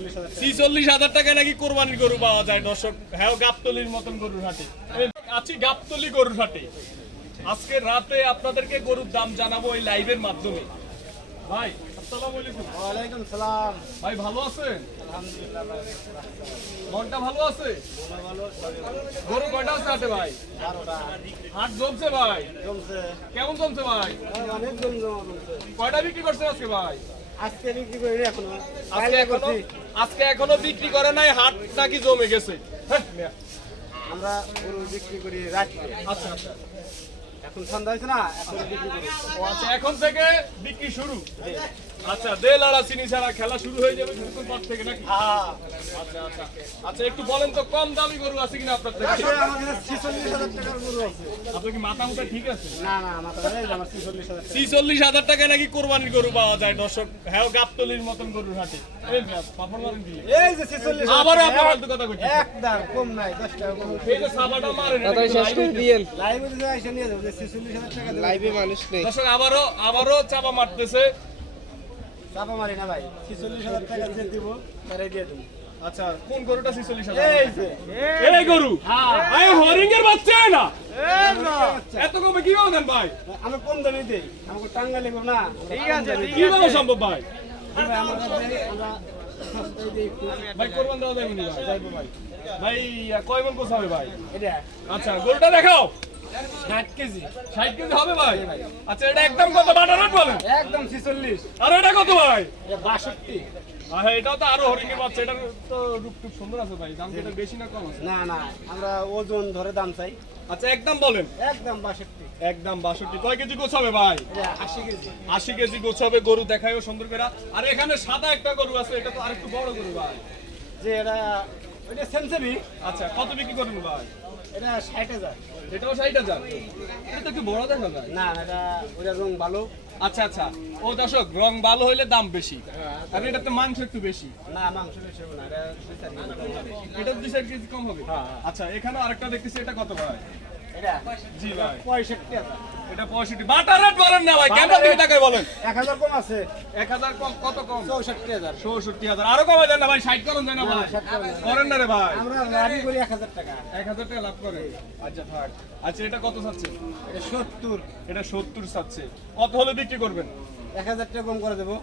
46,000 টাকা নাকি কোরবানির গরু পাওয়া যায় দর্শক। হ্যাঁ, গাবতলির মতন গরুর হাটে আছি, গাবতলি গরুর হাটে। আজকে রাতে আপনাদেরকে গরুর দাম জানাবো এই লাইভের মাধ্যমে। ভাই আসসালামু আলাইকুম। ওয়ালাইকুম সালাম। ভাই ভালো আছেন? আলহামদুলিল্লাহ ভাই। মনটা ভালো আছে? ভালো। গরু কয়টা আছে হাটে ভাই? 12টা। হাট জমছে ভাই? জমছে। কেমন জমছে ভাই? অনেক জমছে। কয়টা বিক্রি করছেন আজকে ভাই? আজকে বিক্রি করি এখনো। আজকে এখনো বিক্রি করে নাই, হাট নাকি জমে গেছে? হ্যাঁ, আমরা গরু বিক্রি করি রাত্রে। আচ্ছা আচ্ছা। এখন সন্ধ্যা হয়েছে না, এখন বিক্রি করি। ও আচ্ছা, এখন থেকে বিক্রি শুরু। আচ্ছা, দে লাড়া চিনি ছাড়া খেলা শুরু হয়ে যাবে কিছুক্ষণ পর থেকে নাকি? হ্যাঁ। আচ্ছা আচ্ছা আচ্ছা, একটু বলেন তো কম দামি গরু আছে কিনা আপনার থেকে? আছে আমাদের 46,000 টাকার গরু আছে। আপনার কি মাথা মুথা ঠিক আছে? না আমার তো নেই, আমার 46,000 টাকা। 46,000 টাকা নাকি কোরবানির গরু পাওয়া যায় দর্শক। হ্যাঁ, গাবতলির মতন গরুর হাটে। এই পাপড় মারেন কি? এই যে 46,000 আবারও আপনার ফালতু কথা কইছেন। একদম কম নাই, 10 টাকা কম। এই যে সাবাটা মারেন, লাইভে দিতে আইসা নিয়ে যাবে 46,000 টাকা। লাইভে মানুষ নেই। দর্শক আবারও চাপা মারতেছে। চাপা মারি না ভাই, 46,000 টাকা যে দিব তারাই দিয়ে দেব। আচ্ছা, কোন গরুটা 46,000? এই যে এই গরু? হ্যাঁ। এই হরিং এর বাচ্চা না? এই না। এত কমে কি দেন ভাই? আমি কম দামে দেই, আমাকে টাঙ্গা লিখব না। ঠিক আছে কিভাবে সম্ভব ভাই? আমরা সস্তায় দেই একটু। ভাই কোরবান দেওয়া যাবে নি ভাই? যাইবো ভাই। ভাই কয় মন গোছ হবে ভাই? এটা আচ্ছা, গরুটা দেখাও। 60 কেজি। 60 কেজি হবে ভাই? আচ্ছা, এটা একদম কত বাটা রেট বলেন? একদম 46। আর এটা কত ভাই? এটা 62। হ্যাঁ, এটাও তো আরো হরিং এর বাচ্চা। এটার তো রূপ টুপ সুন্দর আছে ভাই। দাম কি এটা বেশি না কম আছে? না আমরা ওজন ধরে দাম চাই। আচ্ছা, একদম বলেন। একদম 62। একদম 62। কয় কেজি গোছ হবে ভাই? এটা 80 কেজি। 80 কেজি গোছ হবে। গরু দেখায়ও সুন্দর করে। আর এখানে সাদা একটা গরু আছে, এটা তো আরেকটু বড় গরু ভাই। যে এটা সেনসেবি। আচ্ছা, কত বিক্রি করবেন ভাই? এটা 60,000। এটাও 60,000। এটা তো একটু বড় দেখা যায়। না ওটা রং ভালো। আচ্ছা আচ্ছা, ও দর্শক, রং ভালো হইলে দাম বেশি, আর এটাতে মাংস একটু বেশি। না মাংস বেশি হবে না, এটা 2-4 কেজি কম হবে। এটা 2-4 কেজি কম হবে। হ্যাঁ। আচ্ছা, এখানে আরেকটা দেখতেছি, এটা কত ভাই? এটা জি ভাই, 65,000। এটা 65। বাটা রেট বলেন না ভাই, কেমন দিকে টাকায় বলেন? 1000 কম আছে। 1000 কম, কত কম? 64,000। 64,000। আরো কমাই দেন না ভাই, 60 করেন যায় না ভাই? 60 করেন না। করেন না রে ভাই। আমরা লাভই করি 1000 টাকা। 1000 টাকা লাভ করে। আচ্ছা থাক। আচ্ছা, এটা কত চাচ্ছে? এটা 70। এটা 70 চাচ্ছে। কত হলে বিক্রি করবেন? 1000 টাকা কম করে দেবো।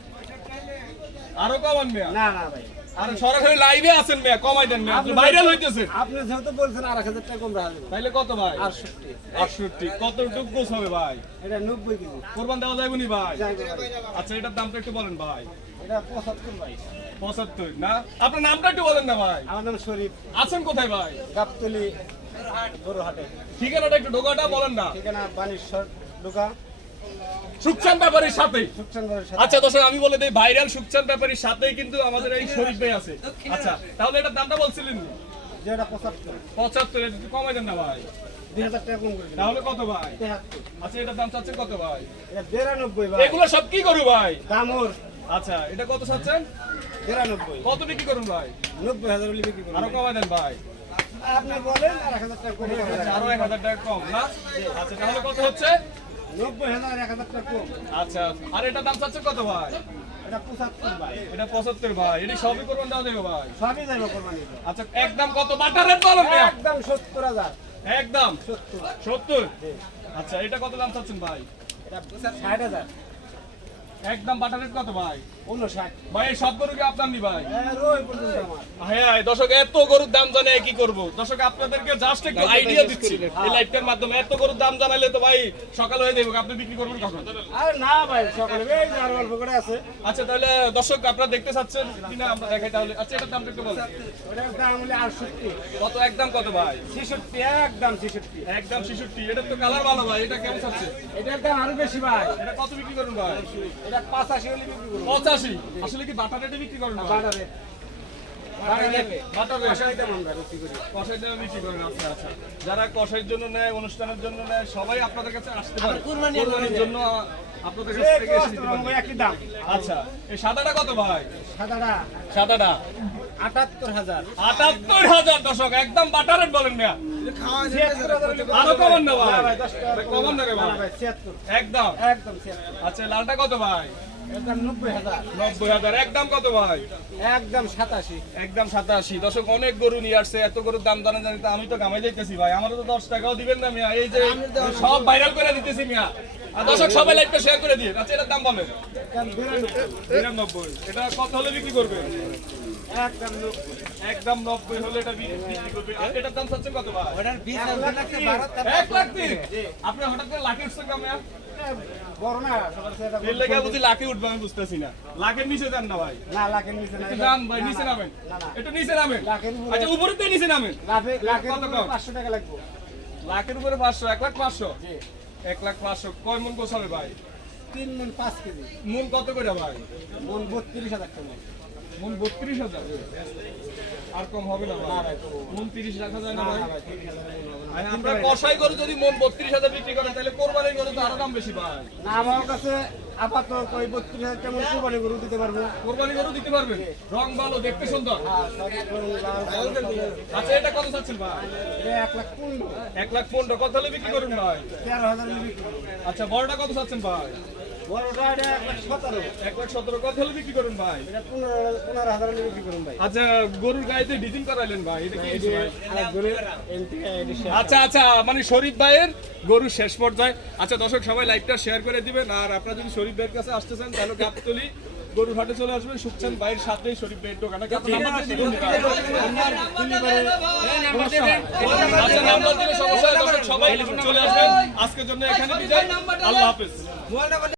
আরো কমান মিয়া? না ভাই, আর সরাসরি লাইভে আছেন মিয়া, কমাই দেন মিয়া, আপনি ভাইরাল হইতেছে। আপনি যেহেতু বলছেন 8000 টাকা কম রাখা দেবো। তাইলে কত ভাই? 68। 68। কতটুকু গোছ হবে ভাই? এটা 90 কেজি। কোরবান দেওয়া যাবে নি ভাই? যাইবো ভাই। আচ্ছা, এটার দামটা একটু বলেন ভাই। এটা 75 ভাই। 75 না? আপনার নামটা একটু বলেন না ভাই। আমার নাম শরীফ, আছেন কোথায় ভাই? গাবতলি গরু হাটে। ঠিকানাটা একটু ঢোকাটা বলেন না। ঠিকানা বানেশ্বর দোকান, সুকচান ব্যাপারীর সাথে। সুকচানগরের সাথে। আচ্ছা দর্শক, আমি বলে দেই, ভাইরাল সুকচান ব্যাপারীর সাথেই কিন্তু আমাদের এই শরীফ ভাই আছে। আচ্ছা, তাহলে এটার দামটা বলছিলেন নি? যেটা 75। 75। এটা একটু কমাই দেন না ভাই। 2000 টাকা কম করে দিলাম। তাহলে কত ভাই? 73। আচ্ছা, এটার দাম চাচ্ছেন কত ভাই? এটা 92 ভাই। এগুলো সব কি করু ভাই? দামর আচ্ছা, এটা কত চাচ্ছেন? 93। কত বিক্রি করুন ভাই? 90,000 হলে বিক্রি করুন। আরো কমাই দেন ভাই। আপনি বলেন আর 1000 টাকা কম করে আচ্ছা, আরো 1000 টাকা কম না? আচ্ছা, তাহলে কত হচ্ছে? 90,000 আর 1000 টাকা কম। আচ্ছা, আর এটার দাম চাচ্ছেন কত ভাই? এটা 75 ভাই। এটা 75 ভাই। এটা সবই করবেন দেওয়া যাবে ভাই? সবই যাইব কোরবানি। আচ্ছা, একদম কত বাটা রেট বলেন মিয়া? একদম 70,000। একদম 70। 70। আচ্ছা, এটা কত দাম চাচ্ছেন ভাই? এটা 60,000। একদম বাটা রেট কত ভাই? 59। ভাই, এই সব গরু কি আপনার নি ভাই? রোই পর্যন্ত আমার। হ্যাঁ দর্শক, এত গরুর দাম জানে কি করব? দর্শক, আপনাদেরকে জাস্ট একটু আইডিয়া দিচ্ছি এই লাইভটার মাধ্যমে। এত গরুর দাম জানাইলে তো ভাই সকাল হয়ে যাবে, আপনি বিক্রি করবেন কখন? আরে না ভাই, সকালে এই যে আরো অল্প করে আছে। আচ্ছা, তাহলে দর্শক, আপনারা দেখতে চাচ্ছেন কিনা আমরা দেখাই তাহলে। আচ্ছা, এটার দামটা একটু বলেন। ওটার দাম হলে 68। কত? একদম কত ভাই? 66। একদম 66। একদম 66। এটা তো কালার ভালো ভাই। এটা কেমন চাচ্ছে? এটার দাম আরো বেশি ভাই। এটা কত বিক্রি করুন ভাই? এটা 85 হলে বিক্রি করবো। 85। আসলে কি বাটা রেটে বিক্রি করেন ভাই? বাটারে বাটা রেট কষাই দাম আমরা বিক্রি করি। কষাই দামে বিক্রি করেন। আচ্ছা আচ্ছা, যারা কষাইয়ের জন্য নেয়, অনুষ্ঠানের জন্য নেয়, সবাই আপনাদের কাছে আসতে পারে। কুরবানির জন্য আপনাদের কাছ থেকে এসে নিতে পারবে। একই দাম। আচ্ছা, এই সাদাটা কত ভাই? সাদাটা সাদাটা 78,000। 78,000। দর্শক, একদম বাটা রেট বলেন মিয়া। 76,000 আরো কমান না ভাই? না ভাই, 10 টাকা কমান না রে ভাই? না ভাই, 76। একদম। একদম 76। আচ্ছা, লালটা কত ভাই? একদম 90,000 90,000 একদম কত ভাই? একদম 87 একদম 87। দর্শক অনেক গরু নিয়ে আসছে, এত গরুর দাম জানেন জানি তো আমি তো কামাই যাইতেছি ভাই, আমারও তো 10 টাকাও দিবেন না মিয়া, এই যে সব ভাইরাল করে দিতেছি মিয়া। আর দর্শক সবাই লাইভটা শেয়ার করে দিন। আচ্ছা এটার দাম বলেন। একদম 92। এটা কত হলে বিক্রি করবেন? একদম 90 একদম 90 হলে এটা বিক্রি করবে। আর এটার দাম চাচ্ছেন কত ভাই? ওটার 20,000 1 লাখ 30। আপনি হঠাৎ করে লাখে উঠছেন কেন মিয়া? বড় না সবার সাথে এটা এর লেগে বুঝি লাখে উঠবে আমি বুঝতেছি না। লাখের নিচে যান না ভাই। না লাখের নিচে না একটু যান ভাই, নিচে নামেন। একটু নিচে নামেন। লাখের উপরে- আচ্ছা উপরেতে নিচে নামেন। লাখের কত উপরে কম? 500 টাকা লাগবে লাখের উপরে 500, 1 লাখ 500। জি 1 লাখ 500 কয় মন গোছাবে ভাই? 3 মণ 5 কেজি মন কত করে ভাই? মণ 32,000 টাকা মন 32,000। আর কম হবে না ভাই? মন 30 রাখা যায় না ভাই? ভাই 30,000 মণ হবে না ভাই, আপনার কষাই গরু যদি মন 32,000 বিক্রি করেন তাহলে কোরবানির গরু তো আরো দাম বেশি ভাই। না আমার কাছে আপাতত ওই 32,000 টাকা মণ কুরবানি গরু দিতে পারবো কোরবানি গরু দিতে পারবেন? রং ভালো, দেখতে সুন্দর। আর সব গরু লাল আচ্ছা এটা কত চাচ্ছেন ভাই? 1,15,000 1 লাখ 15। কত হলে বিক্রি করুন ভাই? 13,000 বিক্রি করবো। আচ্ছা বড়টা কত চাচ্ছেন ভাই? বড়টা এটা 1,17,000 1 লাখ 17। কত হলে বিক্রি করুন ভাই? এটা 15,000 বিক্রি করুন ভাই আচ্ছা গরুর গায়েতে ডিজাইন করাইলেন ভাই, এটা কি হয়েছে ভাই? আর গরু এনটিকে এডিশন আচ্ছা আচ্ছা, মানে শরীফ ভাইয়ের গরু শেষ পর্যায়ে। আচ্ছা দর্শক সবাই লাইভটা শেয়ার করে দিবেন। আর আপনারা যদি শরীফ ভাইয়ের কাছে আসতে চান তাহলে গাবতলী গরুর হাটে চলে আসবেন, সুখচান ভাইয়ের সাথেই শরীফ ভাইয়ের দোকান। নাম্বার দিয়ে দিবেন ভাই। আচ্ছা নাম্বার দিলে সমস্যা নেই। দর্শক সবাই চলে আসবেন। আজকের জন্য এখানে বিদায়। আল্লাহ হাফেজ।